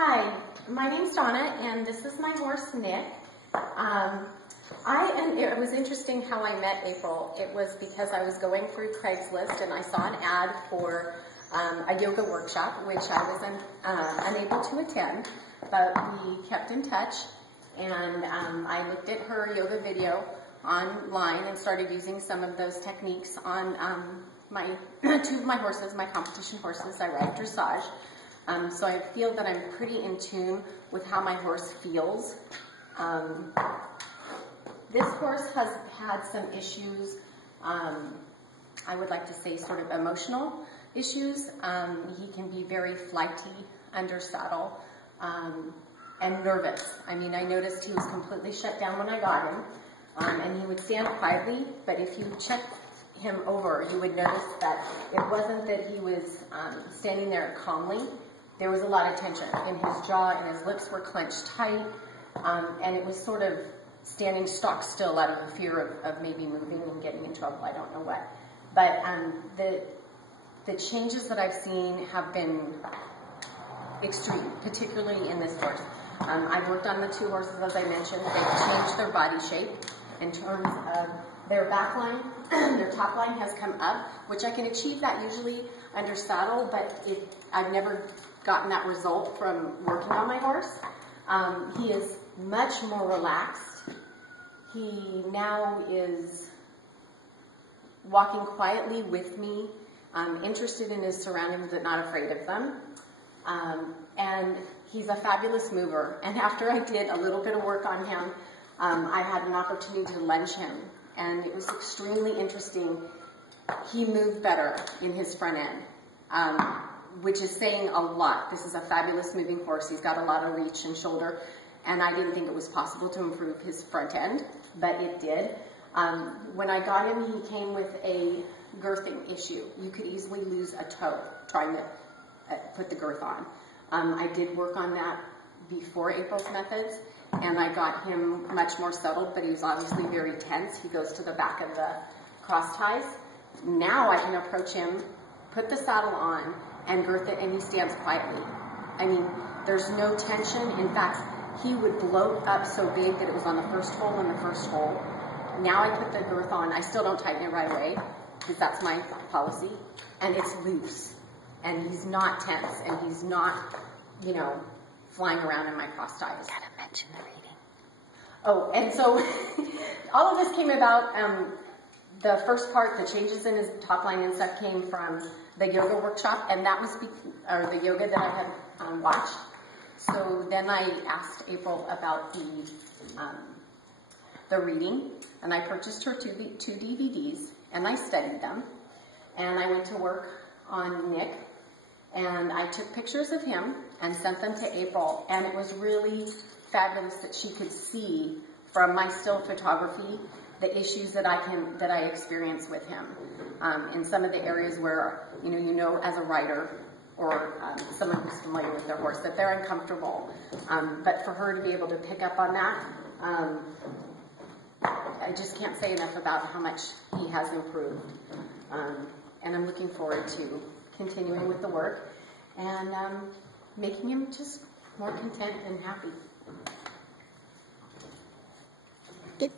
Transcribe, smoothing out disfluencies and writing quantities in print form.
Hi, my name's Donna, and this is my horse, Nick. It was interesting how I met April. It was because I was going through Craigslist, and I saw an ad for a yoga workshop, which I was unable to attend, but we kept in touch, and I looked at her yoga video online and started using some of those techniques on two of my horses, my competition horses. I ride dressage. So I feel that I'm pretty in tune with how my horse feels. This horse has had some issues, I would like to say sort of emotional issues. He can be very flighty under saddle and nervous. I mean, I noticed he was completely shut down when I got him, and he would stand quietly, but if you checked him over, you would notice that it wasn't that he was standing there calmly. There was a lot of tension in his jaw, and his lips were clenched tight, and it was sort of standing stock still out of the fear of maybe moving and getting in trouble. I don't know what. But the changes that I've seen have been extreme, particularly in this horse. I've worked on the two horses, as I mentioned. They've changed their body shape in terms of their back line. Their top line has come up, which I can achieve that usually under saddle, but I've never gotten that result from working on my horse. He is much more relaxed. He now is walking quietly with me, interested in his surroundings but not afraid of them. And he's a fabulous mover. And after I did a little bit of work on him, I had an opportunity to lunge him. And it was extremely interesting. He moved better in his front end, which is saying a lot. This is a fabulous moving horse. He's got a lot of reach and shoulder, and I didn't think it was possible to improve his front end, but it did. When I got him, he came with a girthing issue. You could easily lose a toe trying to put the girth on. I did work on that before April's methods, and I got him much more settled, but he was obviously very tense. He goes to the back of the cross ties. Now I can approach him, put the saddle on, and girth it, and he stands quietly. I mean, there's no tension. In fact, he would bloat up so big that it was on the first hole and the first hole. Now I put the girth on. I still don't tighten it right away, because that's my policy, and it's loose. And he's not tense, and he's not, flying around in my cross ties. You gotta mention the reading. Oh, and so all of this came about, the first part, the changes in his top line and stuff came from the yoga workshop, and that was the yoga that I had watched. So then I asked April about the reading, and I purchased her two DVDs, and I studied them, and I went to work on Nick, and I took pictures of him and sent them to April, and it was really fabulous that she could see from my still photography the issues that I experience with him in some of the areas where as a rider or someone who's familiar with their horse that they're uncomfortable. But for her to be able to pick up on that, I just can't say enough about how much he has improved. And I'm looking forward to continuing with the work and making him just more content and happy.